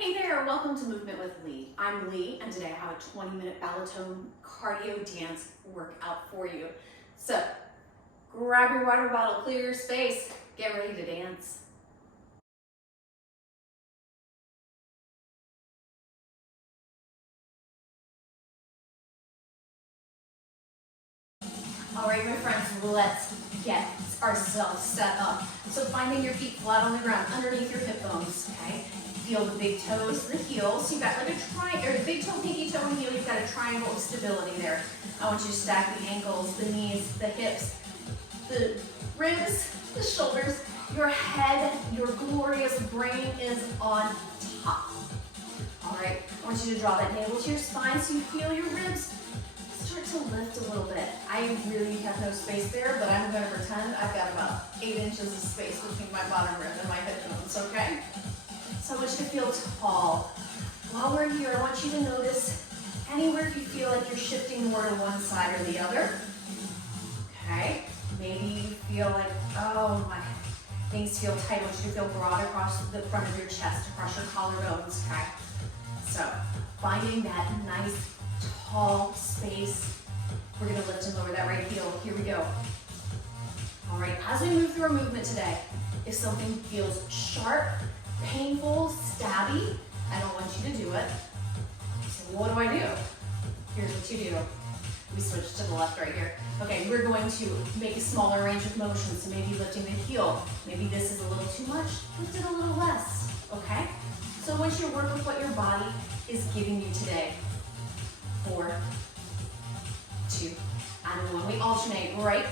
Hey there, welcome to Movement with Lee. I'm Lee, and today I have a 20-minute Balletone cardio dance workout for you. So, grab your water bottle, clear your space, get ready to dance. All right, my friends, let's get ourselves set up. So finding your feet flat on the ground, underneath your hip bones, okay? Feel the big toes, the heels. So you've got like a triangle, or the big toe, pinky toe, and heel. You've got a triangle of stability there. I want you to stack the ankles, the knees, the hips, the ribs, the shoulders. Your head, your glorious brain is on top. All right, I want you to draw that navel to your spine so you feel your ribs start to lift a little bit. I really have no space there, but I'm going to pretend I've got about 8 inches of space between my bottom rib and my hip bones, okay? So I want you to feel tall. While we're here, I want you to notice anywhere if you feel like you're shifting more to one side or the other. Okay? Maybe you feel like, oh my, things feel tight. I want you to feel broad across the front of your chest, across your collarbones, okay? So, finding that nice, tall space. We're gonna lift and lower that right heel. Here we go. All right, as we move through our movement today, if something feels sharp, painful, stabby, I don't want you to do it. So what do? Here's what you do. We switch to the left right here. Okay, we're going to make a smaller range of motion. So maybe lifting the heel. Maybe this is a little too much, lift it a little less, okay? So I want you to work with what your body is giving you today. 4, 2, and 1. We alternate, right?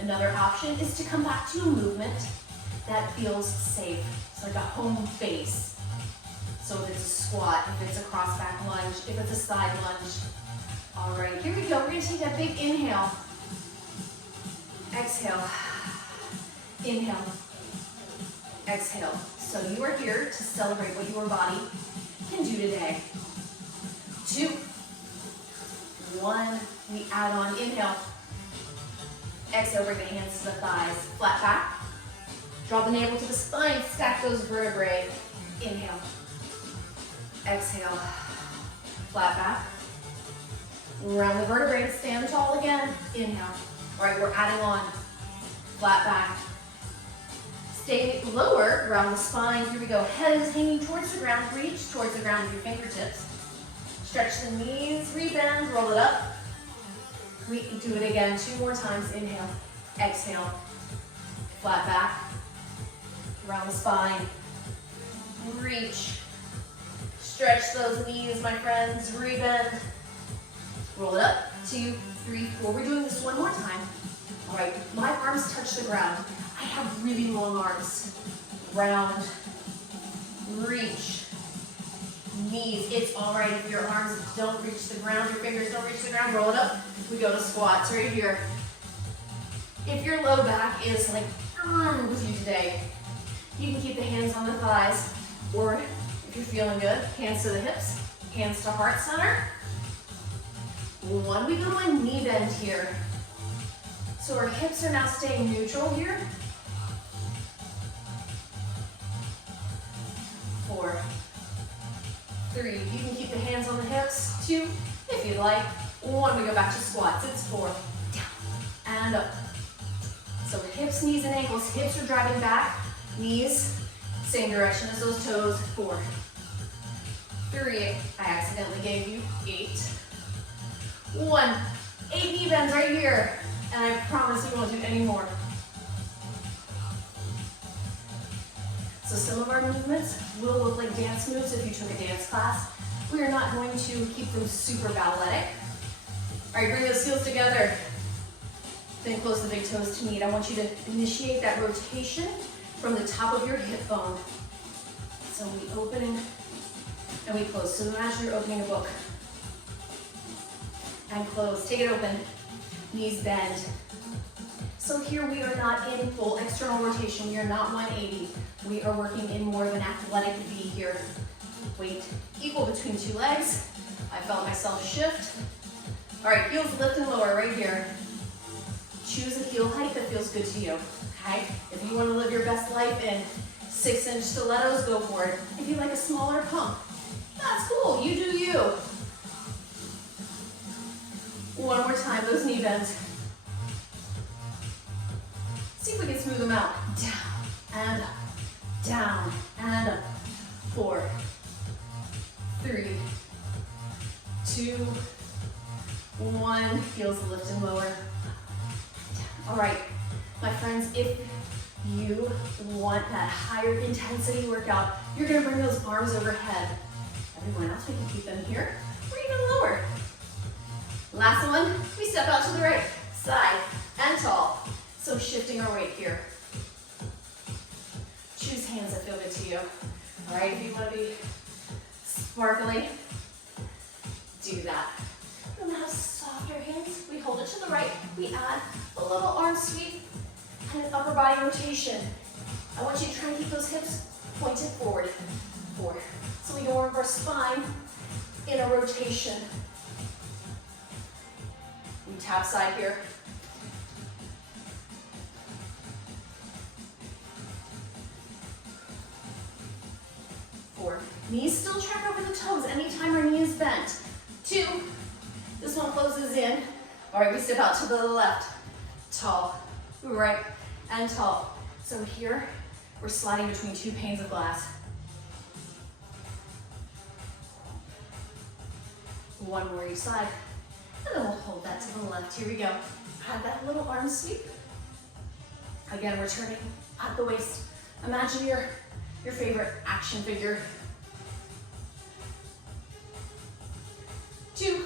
Another option is to come back to a movement that feels safe. It's like a home base. So if it's a squat, if it's a cross back lunge, if it's a side lunge. All right, here we go. We're gonna take that big inhale. Exhale. Inhale. Exhale. So you are here to celebrate what your body can do today. 2, 1, we add on, inhale. Exhale, bring the hands to the thighs, flat back. Draw the navel to the spine, stack those vertebrae. Inhale. Exhale, flat back. Round the vertebrae, stand tall again. Inhale. All right, we're adding on, flat back. Stay lower, round the spine. Here we go. Head is hanging towards the ground. Reach towards the ground with your fingertips. Stretch the knees, rebend, roll it up. We do it again 2 more times. Inhale, exhale, flat back, around the spine, reach. Stretch those knees, my friends, rebend, roll it up. 2, 3, 4. We're doing this 1 more time. All right, my arms touch the ground. I have really long arms. Round, reach. Knees, it's all right if your arms don't reach the ground, your fingers don't reach the ground, roll it up. We go to squats right here. If your low back is like with you today, you can keep the hands on the thighs, or if you're feeling good, hands to the hips, hands to heart center. 1, we go to a knee bend here. So our hips are now staying neutral here. 4, 3, you can keep the hands on the hips. 2, if you'd like. 1, we go back to squats. It's 4, down and up. So hips, knees, and ankles. Hips are driving back. Knees, same direction as those toes. 4, 3, I accidentally gave you 8. 1, 8 knee bends right here. And I promise we won't do any more. So some of our movements will look like dance moves if you took a dance class. We are not going to keep them super balletic. All right, bring those heels together. Then close the big toes to meet. I want you to initiate that rotation from the top of your hip bone. So we open and we close. So imagine you're opening a book. And close, take it open. Knees bend. So here we are not in full external rotation. We are not 180. We are working in more of an athletic V here. Weight equal between 2 legs. I felt myself shift. All right, heels lift and lower right here. Choose a heel height that feels good to you, okay? If you want to live your best life in 6-inch stilettos, go for it. If you like a smaller pump, that's cool, you do you. One more time, those knee bends. See if we can smooth them out. Down and up. 4, 3, 2, 1. Heels lift and lower. All right, my friends, if you want that higher intensity workout, you're gonna bring those arms overhead. Everyone else, we can keep them here or even lower. Last one, we step out to the right, side and tall. So shifting our weight here. Choose hands that feel good to you. All right, if you want to be sparkly, do that. And then have softer hands. We hold it to the right. We add a little arm sweep and an upper body rotation. I want you to try and keep those hips pointed forward. 4. So we go over our spine in a rotation. We tap side here. 4. Knees still track over the toes anytime our knee is bent. 2. This one closes in. All right, we step out to the left. Tall, right, and tall. So here, we're sliding between 2 panes of glass. 1 more each side. And then we'll hold that to the left. Here we go. Add that little arm sweep. Again, we're turning at the waist. Imagine your favorite action figure. 2,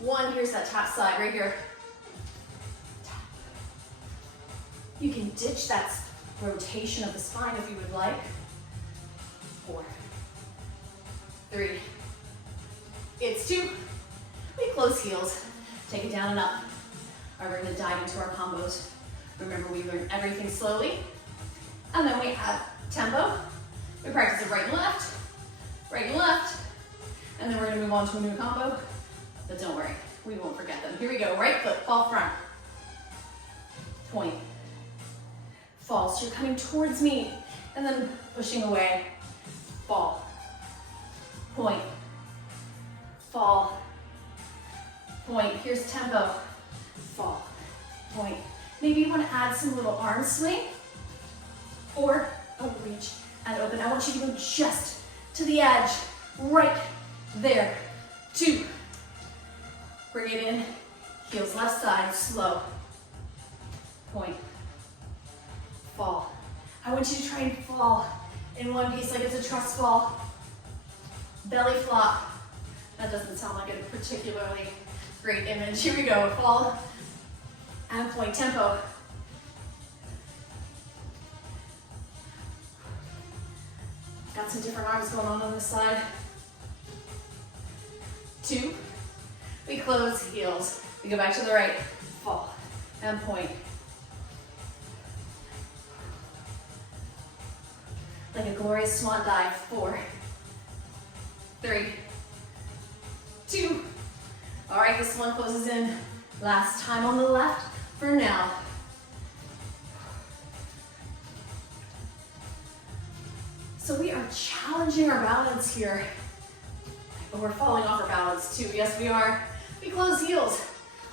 1, here's that tap side right here. Tap. You can ditch that rotation of the spine if you would like. 4, 3, it's 2. We close heels, take it down and up. All right, we're gonna dive into our combos. Remember, we learn everything slowly, and then we add tempo. We practice it right and left, and then we're gonna move on to a new combo, but don't worry, we won't forget them. Here we go, right foot, fall front, point, fall, so you're coming towards me, and then pushing away, fall, point, fall, point, here's tempo, fall, point. Maybe you want to add some little arm swing, or a reach and open. I want you to go just to the edge, right there. 2, bring it in, heels left side, slow, point, fall. I want you to try and fall in one piece like it's a trust fall, belly flop. That doesn't sound like a particularly great image. Here we go, fall and point, tempo. Got some different arms going on this side. 2, we close heels. We go back to the right, fall and point. Like a glorious swan dive. 4, 3, 2. All right, this one closes in. Last time on the left for now. So we are challenging our balance here, but we're falling off our balance too. Yes, we are. We close heels.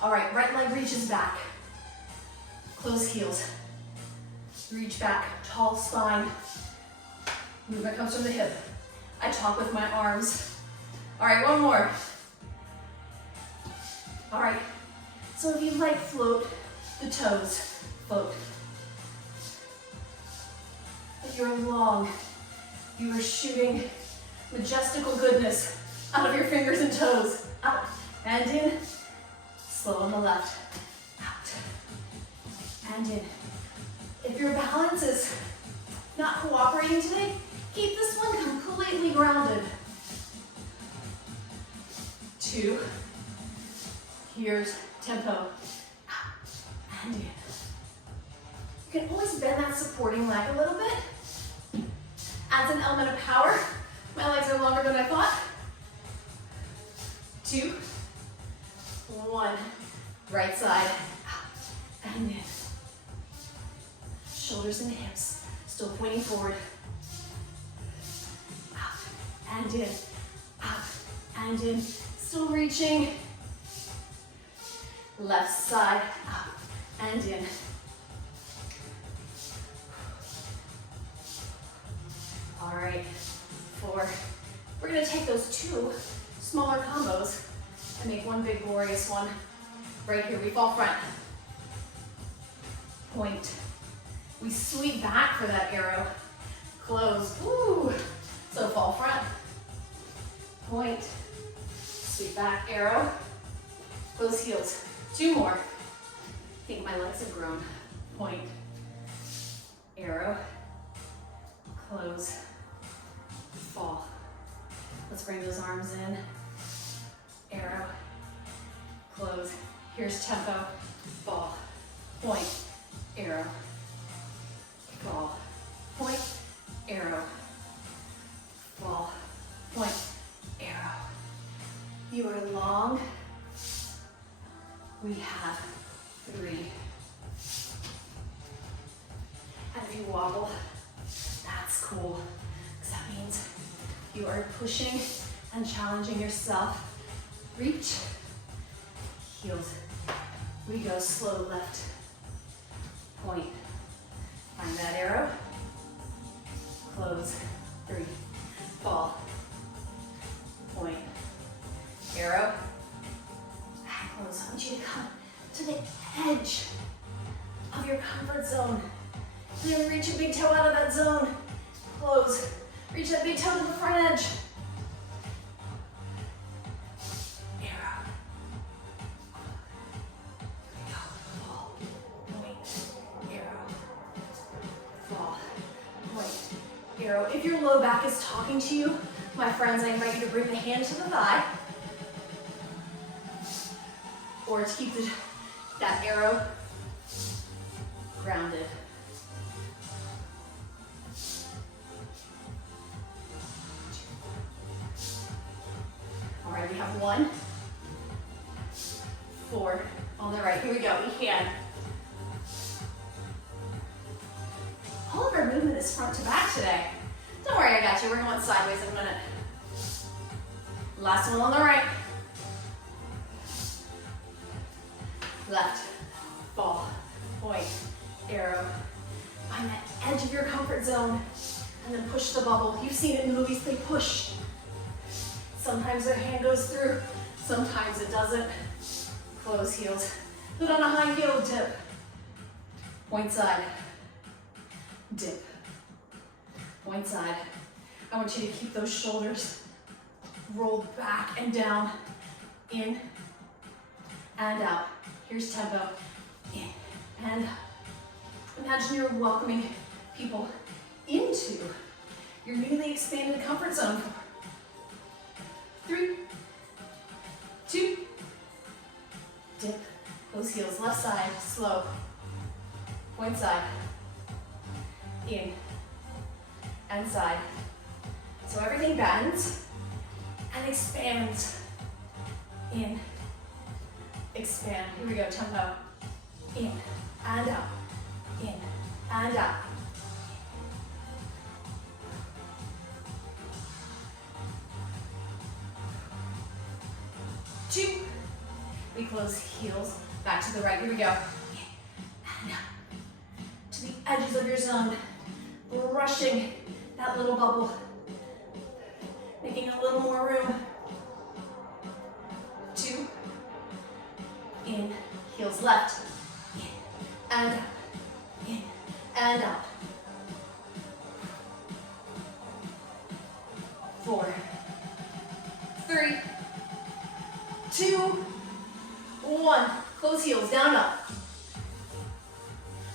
All right, right leg reaches back. Close heels. Reach back, tall spine. Movement comes from the hip. I talk with my arms. All right, one more. All right, so if you like, float the toes, float. If you're long, you are shooting majestical goodness out of your fingers and toes. Out and in, slow on the left, out and in. If your balance is not cooperating today, keep this one completely grounded. 2, here's tempo, out and in. You can always bend that supporting leg a little bit. Adds an element of power. My legs are longer than I thought. 2, 1, right side, out and in. Shoulders and hips still Still pointing forward. Out and in, out and in. Still reaching. Left side, out and in. All right, 4. We're gonna take those 2 smaller combos and make one big glorious one. Right here, we fall front. Point. We sweep back for that arrow. Close, woo. So fall front. Point. Sweep back, arrow. Close heels. 2 more. I think my legs have grown. Point. Arrow. Close. Fall. Let's bring those arms in. Arrow. Close. Here's tempo. Fall. Point. Arrow. Fall. Point. Arrow. Fall. Point. Arrow. You are long. We have 3. And if you wobble, that's cool, because that means you are pushing and challenging yourself. Reach, heels. We go slow left, point. Find that arrow, close, 3, fall, point, arrow, close. I want you to come to the edge of your comfort zone. And then reach your big toe out of that zone. Close. Reach that big toe to the front edge. Arrow. Fall. Point. Arrow. Fall. Point. Arrow. If your low back is talking to you, my friends, I invite you to bring the hand to the thigh. Or to keep that arrow grounded. All right, we have 1, 4 on the right. Here we go, we can. All of our movement is front to back today. Don't worry, I got you. We're going sideways in a minute. Last one on the right. Left, fall, point, arrow. Find that edge of your comfort zone and then push the bubble. You've seen it in movies, they push. Sometimes their hand goes through, sometimes it doesn't. Close heels. Put on a high heel dip. Point side, dip. Point side. I want you to keep those shoulders rolled back and down, in and out. Here's tempo, in and out. Imagine you're welcoming people into your newly expanded comfort zone. 3, 2, dip, close heels, left side, slow, point side, in, and side. So everything bends and expands, in, expand. Here we go, tempo, in, and out, in, and out. Two. We close heels, back to the right. Here we go. And up. To the edges of your zone. Brushing that little bubble. Making a little more room. 2. In. Heels left. In. And up. In. And out. 4. 3. 2, 1. Close heels, down, up.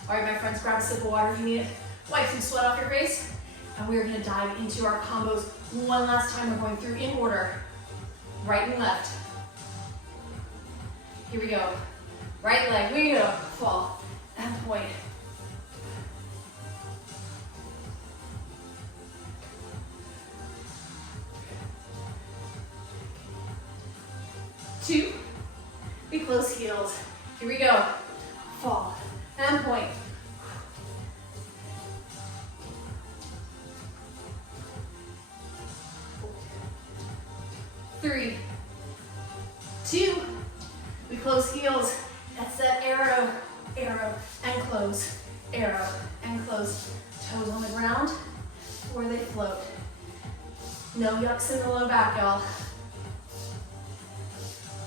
All right, my friends, grab a sip of water if you need it. Wipe some sweat off your face. And we're gonna dive into our combos one last time. We're going through in order, right and left. Here we go. Right leg, we go. Fall, and point. Two, we close heels. Here we go. Fall and point. 3, 2. We close heels. That's that arrow, arrow, and close, arrow, and close. Toes on the ground, or they float. No yucks in the low back, y'all.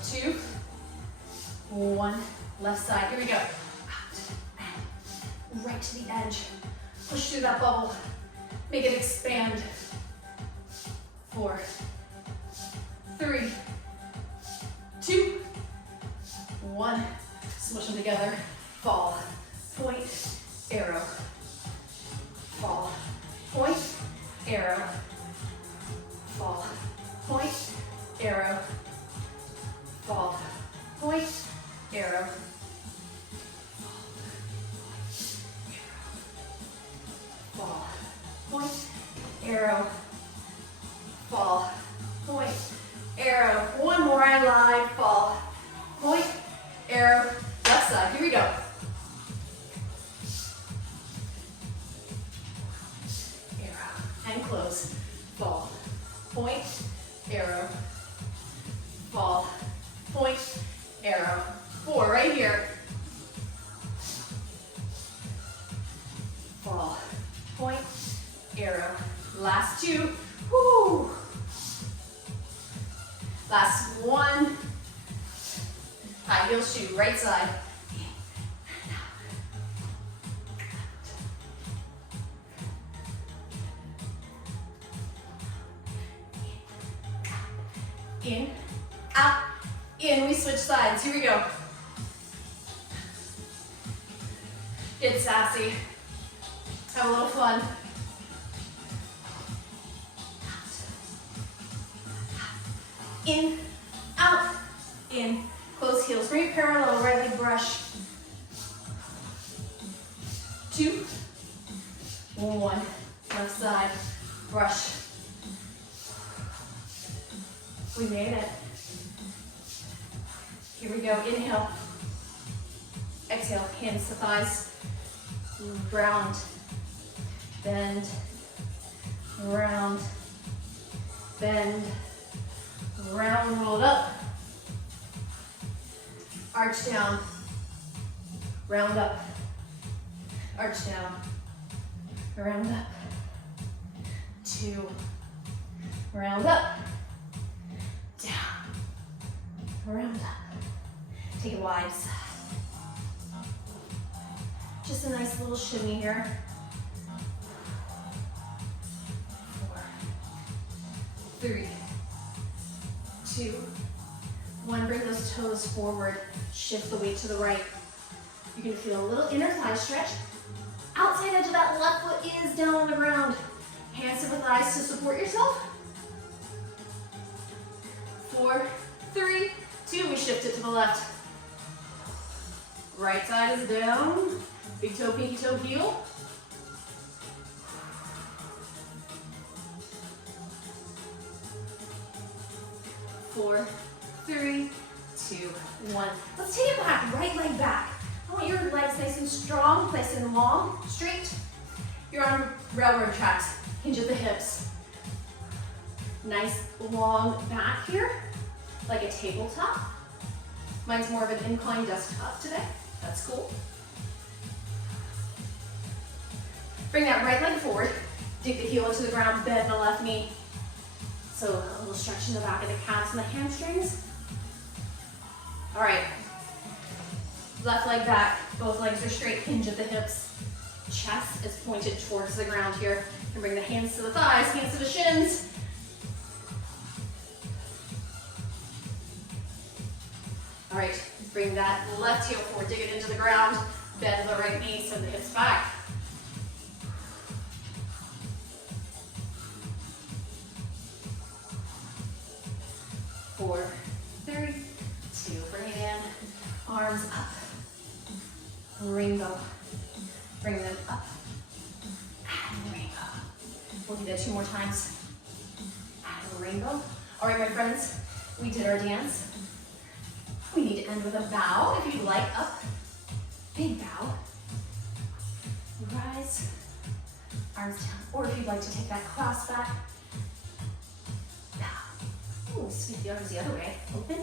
2, 1. Left side. Here we go. Out and right to the edge. Push through that bubble. Make it expand. 4, 3, 2, 1. Smush them together. Fall. Point. Arrow. Fall. Point. Arrow. Fall. Point. Arrow. Fall. Point. Arrow. Fall. Point. Arrow. Fall. Point. Arrow. One more. I lied. Fall. Point. Arrow. Left side. Here we go. Arrow. And close. Fall. Point. Arrow. Fall. Point. Arrow. 4 right here. Fall. Point. Arrow. Last 2. Woo. Last 1. High heel shoe, right side. In, out, in. We switch sides. Here we go. Get sassy. Have a little fun. In, out, in. Close heels. Bring it parallel. Right leg brush. 2, 1. Left side. Brush. We made it. Here we go. Inhale. Exhale. Hands to thighs. Round. Bend. Round. Bend. Round. Roll it up. Arch down. Round up. Arch down. Round up. 2. Round up. Down. Round up. Take it wide. Just a nice little shimmy here. 4, 3, 2, 1. Bring those toes forward. Shift the weight to the right. You're going to feel a little inner thigh stretch. Outside edge of that left foot is down on the ground. Hands to the thighs to support yourself. 4, 3, 2. We shift it to the left. Right side is down. Big toe, pinky toe, heel. Four, 3, 2, 1. Let's take it back. Right leg back. I want your legs nice and strong, nice and long, straight. You're on railroad tracks. Hinge at the hips. Nice long back here, like a tabletop. Mine's more of an incline desktop today. That's cool. Bring that right leg forward. Dig the heel into the ground, bend the left knee. So a little stretch in the back of the calves and the hamstrings. All right. Left leg back, both legs are straight, hinge at the hips. Chest is pointed towards the ground here. And bring the hands to the thighs, hands to the shins. All right, bring that left heel forward, dig it into the ground, bend the right knee, send the hips back. Four, 3, 2, bring it in, arms up, rainbow, bring them up, and rainbow. We'll do that 2 more times, and rainbow. All right, my friends, we did our dance. We need to end with a bow, if you'd like, up, big bow, rise, arms down, or if you'd like to take that cross back, bow, ooh, sweet. The arms the other way. Open.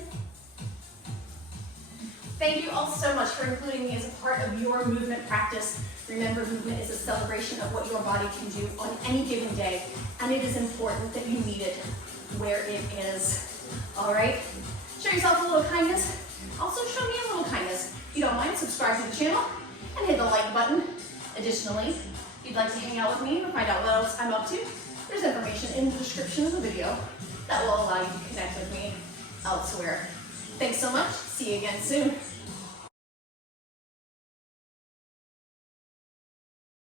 Thank you all so much for including me as a part of your movement practice. Remember, movement is a celebration of what your body can do on any given day, and it is important that you meet it where it is. All right? Show yourself a little kindness. Also, show me a little kindness. If you don't mind, subscribe to the channel and hit the like button. Additionally, if you'd like to hang out with me or find out what else I'm up to, there's information in the description of the video that will allow you to connect with me elsewhere. Thanks so much. See you again soon.